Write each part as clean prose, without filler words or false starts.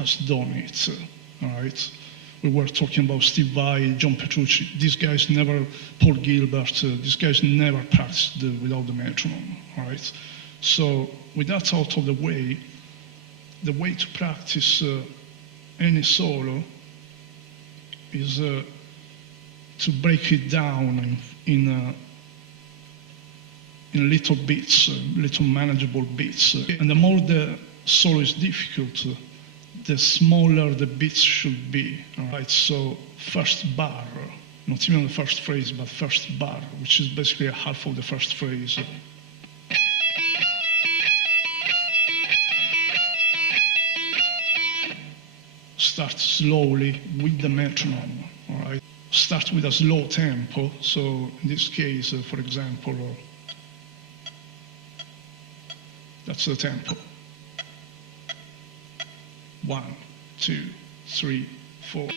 has done it, all right? We were talking about Steve Vai, John Petrucci. These guys never, Paul Gilbert, these guys never practiced without the metronome, all right? So with that out of the way to practice any solo is to break it down in little bits, little manageable bits. And the more the solo is difficult, the smaller the bits should be. All right, so first bar, not even the first phrase, but first bar, which is basically a half of the first phrase. Start slowly with the metronome, all right? Start with a slow tempo, so in this case, for example, that's the tempo. 1, 2, 3, 4.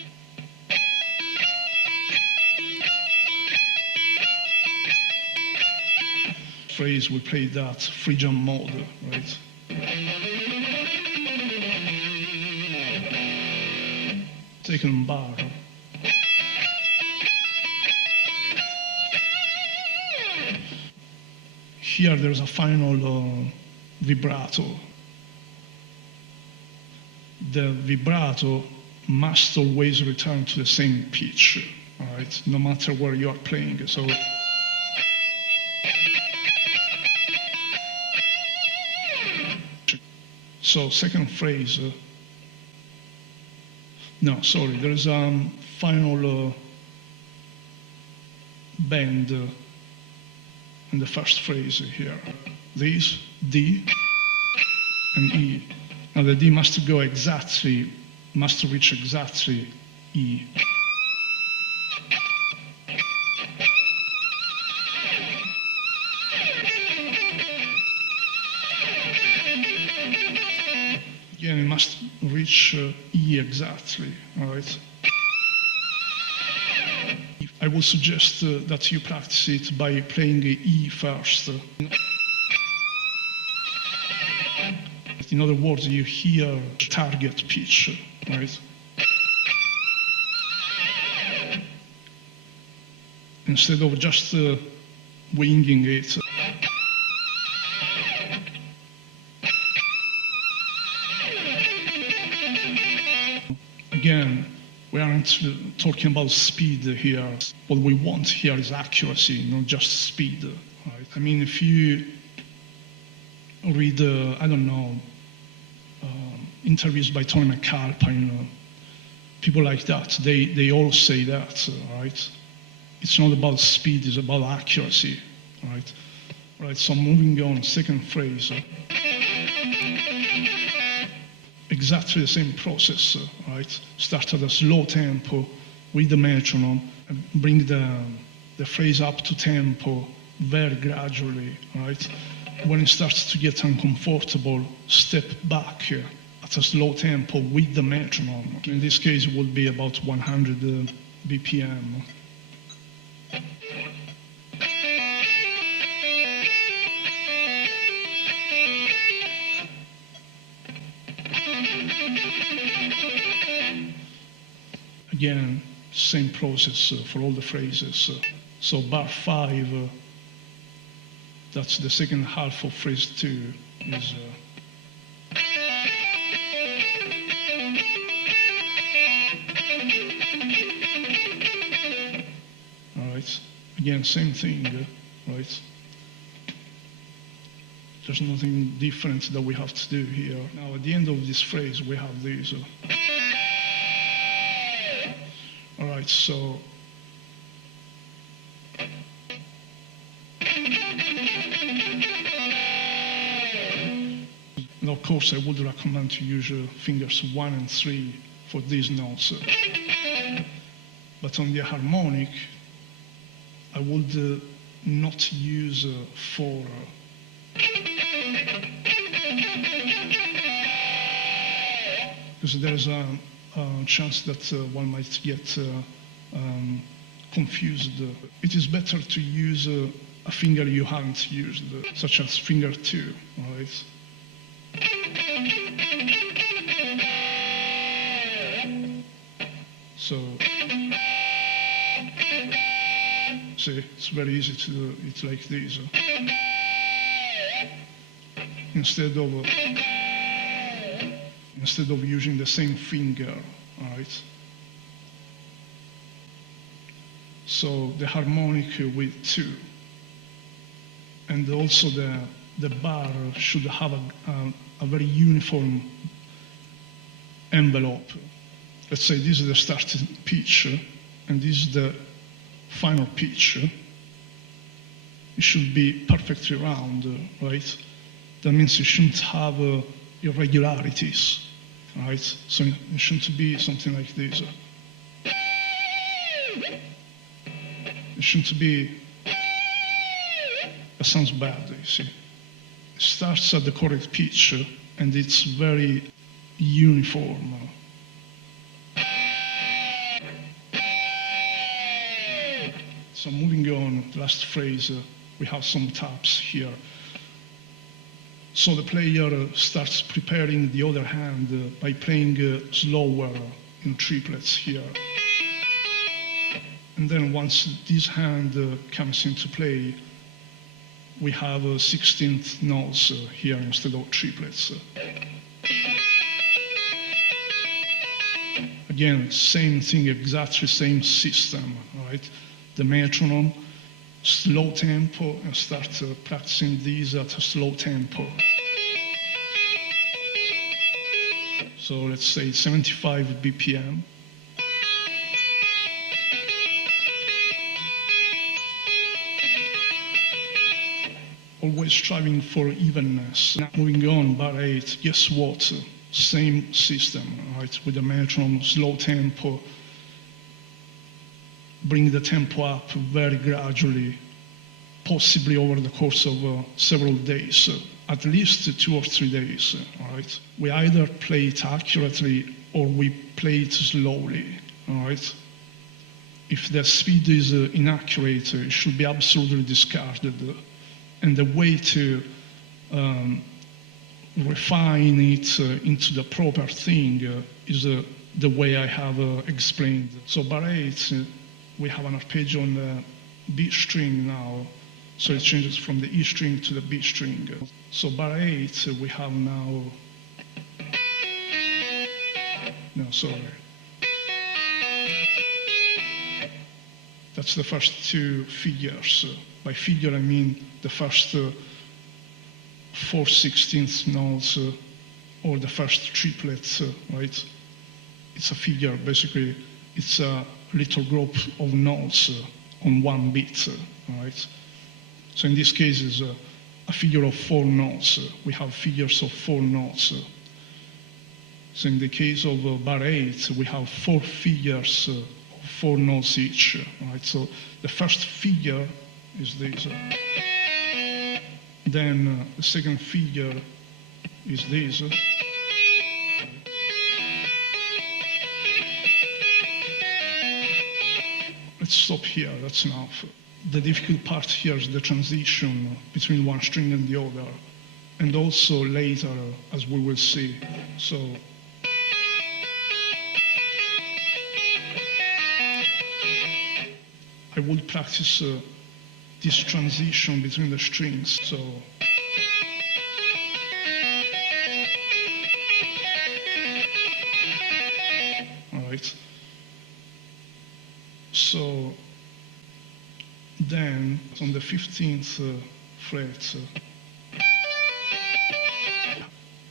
Phrase, we play that Phrygian mode, right? Second bar. Here there's a final vibrato. The vibrato must always return to the same pitch, all right? No matter where you are playing. So second phrase. No, sorry, there is a final bend in the first phrase here. This, D, and E. Now the D must reach exactly E. Again, it must reach E exactly, all right? I would suggest that you practice it by playing E first. In other words, you hear target pitch, right? Instead of just winging it. Again, we aren't talking about speed here. What we want here is accuracy, not just speed. Right? I mean, if you read, I don't know, interviews by Tony McAlpine, people like that, they all say that, right? It's not about speed, it's about accuracy, right? Right, so moving on, second phrase. Exactly the same process, right? Start at a slow tempo with the metronome, and bring the phrase up to tempo very gradually, right? When it starts to get uncomfortable, step back at a slow tempo with the metronome. In this case, it would be about 100 BPM. Again, same process for all the phrases. So bar 5, that's the second half of phrase 2, is all right. Again, same thing, right? There's nothing different that we have to do here. Now, at the end of this phrase, we have these. All right, so and of course I would recommend to use fingers 1 and 3 for these notes. But on the harmonic, I would not use 4. Because there's a chance that one might get confused. It is better to use a finger you haven't used, such as finger 2, right? So, see, it's very easy to do it like this. Instead of using the same finger, right? So the harmonic with 2. And also the bar should have a very uniform envelope. Let's say this is the starting pitch, and this is the final pitch. It should be perfectly round, right? That means you shouldn't have irregularities, right? So it shouldn't be something like this. It shouldn't be, that sounds bad, you see. It starts at the correct pitch, and it's very uniform. So moving on, last phrase, we have some taps here. So the player starts preparing the other hand by playing slower in triplets here. And then once this hand comes into play, we have 16th notes here instead of triplets. Again, same thing, exactly same system, right? The metronome, slow tempo, and start practicing these at a slow tempo. So let's say 75 BPM. Always striving for evenness. Now moving on, bar 8, guess what? Same system, right? With the metronome, slow tempo. Bring the tempo up very gradually, possibly over the course of several days, at least 2 or 3 days, all right? We either play it accurately or we play it slowly, all right? If the speed is inaccurate, it should be absolutely discarded. And the way to refine it into the proper thing is the way I have explained. So bar 8, we have an arpeggio on the B string now, so it changes from the E string to the B string. So bar 8, we have now, no, sorry. That's the first 2 figures. By figure, I mean the first 4/16 notes or the first triplets, right? It's a figure, basically, it's a little group of notes on one beat, right? So in this case, it's a figure of 4 notes. We have figures of 4 notes. So in the case of bar 8, we have 4 figures of 4 notes each, right? So the first figure is this. Then the second figure is this. Let's stop here, that's enough. The difficult part here is the transition between one string and the other, and also later, as we will see. So I would practice this transition between the strings. So all right. So then on the 15th fret,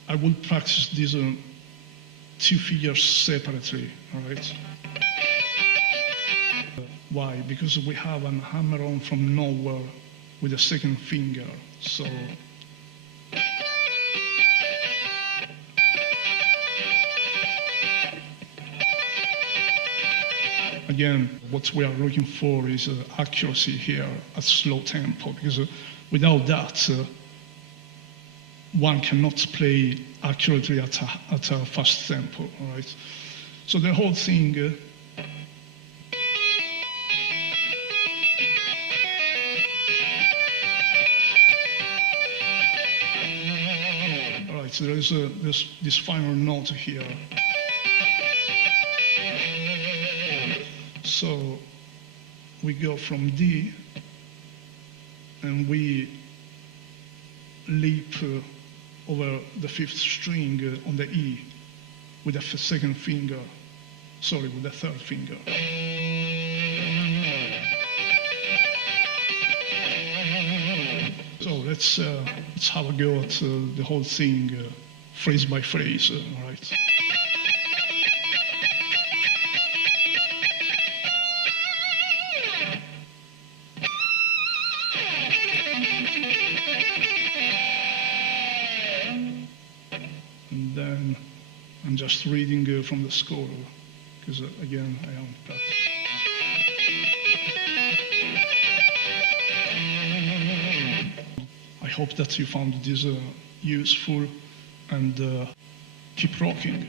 I will practice these 2 figures separately, all right? Why? Because we have an hammer-on from nowhere with a second finger, so again, what we are looking for is accuracy here at slow tempo, because without that, one cannot play accurately at a fast tempo, all right? So the whole thing, all right, so there is this final note here. So we go from D and we leap over the fifth string on the E with the second finger, sorry, with the third finger. So let's have a go at the whole thing, phrase by phrase, all right? And then I'm just reading from the score, because again, I haven't practiced. I hope that you found this useful, and keep rocking.